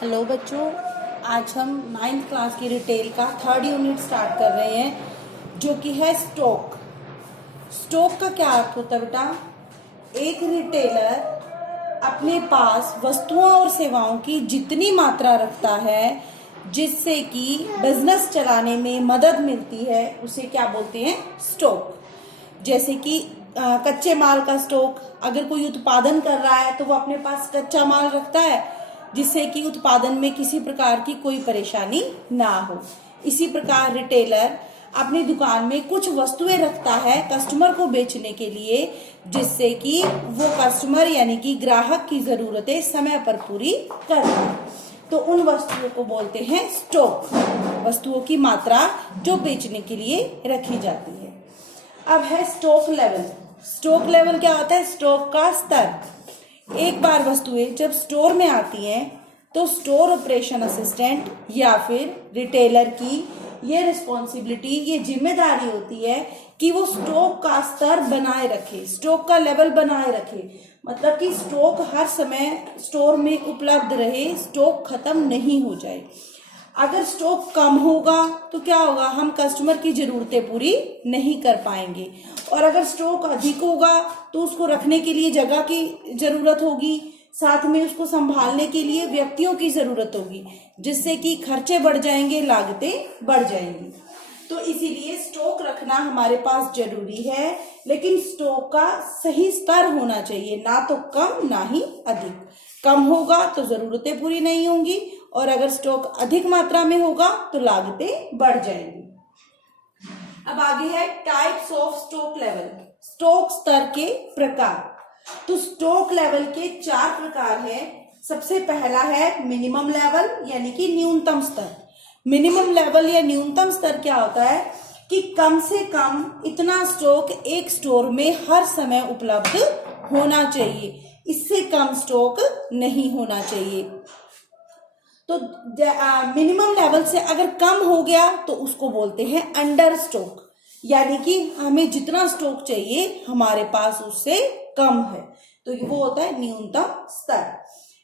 Hello बच्चों, आज हम 9th क्लास की रिटेल का 3rd यूनिट स्टार्ट कर रहे हैं जो कि है स्टॉक। स्टॉक का क्या अर्थ होता है बेटा? एक रिटेलर अपने पास वस्तुओं और सेवाओं की जितनी मात्रा रखता है जिससे कि बिजनेस चलाने में मदद मिलती है उसे क्या बोलते हैं? स्टॉक। जैसे कि कच्चे माल का स्टॉक, अगर कोई उत्पादन कर रहा है तो वो अपने पास कच्चा माल रखता है जिससे कि उत्पादन में किसी प्रकार की कोई परेशानी ना हो। इसी प्रकार रिटेलर अपनी दुकान में कुछ वस्तुएं रखता है कस्टमर को बेचने के लिए, जिससे कि वो कस्टमर यानी कि ग्राहक की जरूरतें समय पर पूरी कर पाए। तो उन वस्तुओं को बोलते हैं स्टॉक, वस्तुओं की मात्रा जो बेचने के लिए रखी जाती है। अब है स्टॉक लेवल। स्टॉक लेवल क्या होता है? स्टॉक का स्तर। एक बार वस्तुएं जब स्टोर में आती हैं तो स्टोर ऑपरेशन असिस्टेंट या फिर रिटेलर की ये रिस्पॉन्सिबिलिटी, ये जिम्मेदारी होती है कि वो स्टॉक का स्तर बनाए रखे, स्टॉक का लेवल बनाए रखे। मतलब कि स्टॉक हर समय स्टोर में उपलब्ध रहे, स्टॉक खत्म नहीं हो जाए। अगर स्टॉक कम होगा तो क्या होगा? हम कस्टमर की जरूरतें पूरी नहीं कर पाएंगे। और अगर स्टॉक अधिक होगा तो उसको रखने के लिए जगह की जरूरत होगी, साथ में उसको संभालने के लिए व्यक्तियों की जरूरत होगी, जिससे कि खर्चे बढ़ जाएंगे, लागतें बढ़ जाएंगी। तो इसीलिए स्टॉक रखना हमारे पास जरूरी है, लेकिन स्टॉक का सही स्तर होना चाहिए, ना तो कम ना ही अधिक। कम होगा तो जरूरतें पूरी नहीं होंगी और अगर स्टॉक अधिक मात्रा में होगा तो लागतें बढ़ जाएंगी। अब आगे है types of stock level, stock स्तर के प्रकार। तो स्टॉक लेवल के 4 प्रकार हैं। सबसे पहला है मिनिमम लेवल यानी कि न्यूनतम स्तर। मिनिमम लेवल या न्यूनतम स्तर क्या होता है कि कम से कम इतना स्टॉक एक स्टोर में हर समय उपलब्ध होना चाहिए, इससे कम स्टॉक नहीं होना चाहिए। तो मिनिमम लेवल से अगर कम हो गया तो उसको बोलते हैं अंडर स्टॉक, यानी कि हमें जितना स्टॉक चाहिए हमारे पास उससे कम है, तो वो होता है न्यूनतम स्तर।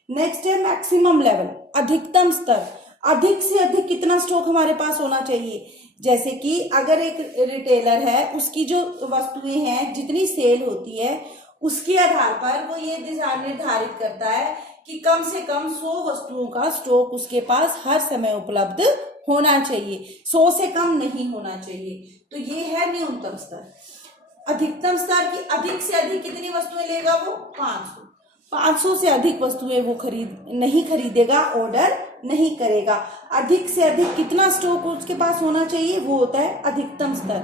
नेक्स्ट है मैक्सिमम लेवल, अधिकतम स्तर। अधिक से अधिक कितना स्टॉक हमारे पास होना चाहिए? जैसे कि अगर एक रिटेलर है, उसकी जो वस्तुएं हैं, जितनी सेल होती है उसके आधार पर वो ये निर्धारित करता है कि कम से कम 100 वस्तुओं का स्टॉक उसके पास हर समय उपलब्ध होना चाहिए, 100 से कम नहीं होना चाहिए। तो ये है न्यूनतम स्तर। अधिकतम स्तर की अधिक से अधिक कितनी वस्तुएं लेगा वो? 500। 500 से अधिक वस्तुएं वो नहीं खरीदेगा, ऑर्डर नहीं करेगा। अधिक से अधिक कितना स्टॉक उसके पास होना चाहिए? वो होता है अधिकतम स्तर।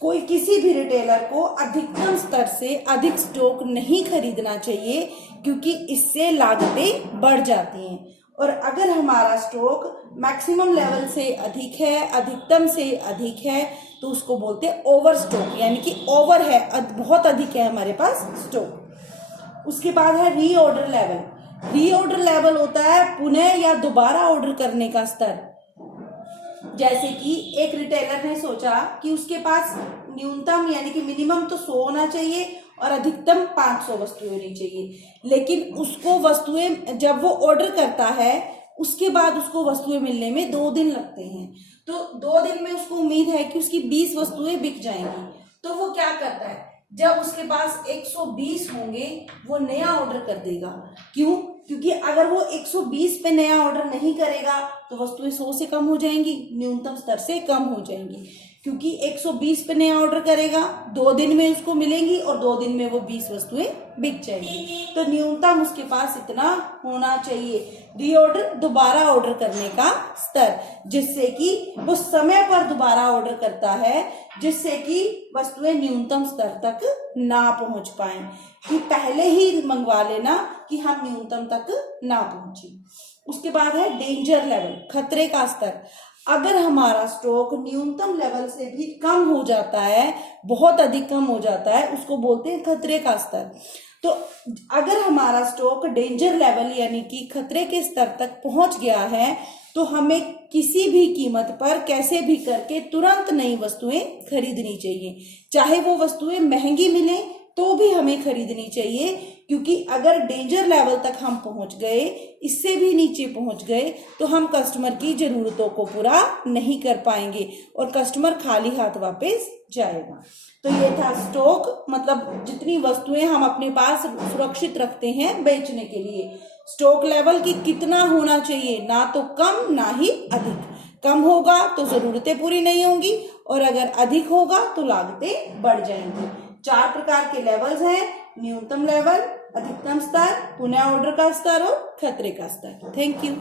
कोई किसी भी रिटेलर को अधिकतम स्तर से अधिक स्टॉक नहीं खरीदना चाहिए, क्योंकि इससे लागतें बढ़ जाती हैं। और अगर हमारा स्टॉक मैक्सिमम लेवल से अधिक है, अधिकतम से अधिक है, तो उसको बोलते हैं ओवर स्टॉक, यानी कि ओवर है, बहुत अधिक है हमारे पास स्टॉक। उसके बाद है रीऑर्डर लेवल। रीऑर्डर लेवल होता है पुनः या दोबारा ऑर्डर करने का स्तर। जैसे कि एक रिटेलर ने सोचा कि उसके पास न्यूनतम यानी कि मिनिमम तो 100 होना चाहिए और अधिकतम 500 वस्तुएं होनी चाहिए, लेकिन उसको वस्तुएं जब वो ऑर्डर करता है उसके बाद उसको वस्तुएं मिलने में 2 दिन लगते हैं। तो 2 दिन में उसको उम्मीद है कि उसकी 20 वस्तुएं बिक जाएंगी। तो वो क्या करता है, जब उसके पास 120 होंगे वो नया ऑर्डर कर देगा। क्यों? क्योंकि अगर वो 120 पे नया ऑर्डर नहीं करेगा तो वस्तुएं 100 से कम हो जाएंगी, न्यूनतम स्तर से कम हो जाएंगी। क्योंकि 120 पे नया ऑर्डर करेगा, 2 दिन में उसको मिलेंगी और 2 दिन में वो 20 वस्तुएं बिक जाएंगी। तो न्यूनतम उसके पास इतना होना चाहिए, रीऑर्डर दोबारा ऑर्डर करने का स्तर, जिससे कि वो समय पर दोबारा ऑर्डर करता है, जिससे कि वस्तुएं न्यूनतम स्तर तक ना पहुंच पाए, कि पहले ही मंगवा लेना कि हम न्यूनतम तक ना पहुंचे। उसके बाद है डेंजर लेवल, खतरे का स्तर। अगर हमारा स्टॉक न्यूनतम लेवल से भी कम हो जाता है, बहुत अधिक कम हो जाता है, उसको बोलते हैं खतरे का स्तर। तो अगर हमारा स्टॉक डेंजर लेवल यानी कि खतरे के स्तर तक पहुंच गया है तो हमें किसी भी कीमत पर कैसे भी करके तुरंत नई वस्तुएं खरीदनी चाहिए, चाहे वो वस्तुएं महंगी मिलें तो भी हमें खरीदनी चाहिए, क्योंकि अगर डेंजर लेवल तक हम पहुंच गए, इससे भी नीचे पहुंच गए, तो हम कस्टमर की जरूरतों को पूरा नहीं कर पाएंगे और कस्टमर खाली हाथ वापस जाएगा। तो ये था स्टॉक, मतलब जितनी वस्तुएं हम अपने पास सुरक्षित रखते हैं बेचने के लिए। स्टॉक लेवल की कितना होना चाहिए, ना तो कम ना ही अधिक। कम होगा तो जरूरतें पूरी नहीं होंगी और अगर अधिक होगा तो लागतें बढ़ जाएंगी। 4 प्रकार के लेवल्स हैं, न्यूनतम लेवल, अधिकतम स्तर, पुनः ऑर्डर का स्तर और खतरे का स्तर। Thank you.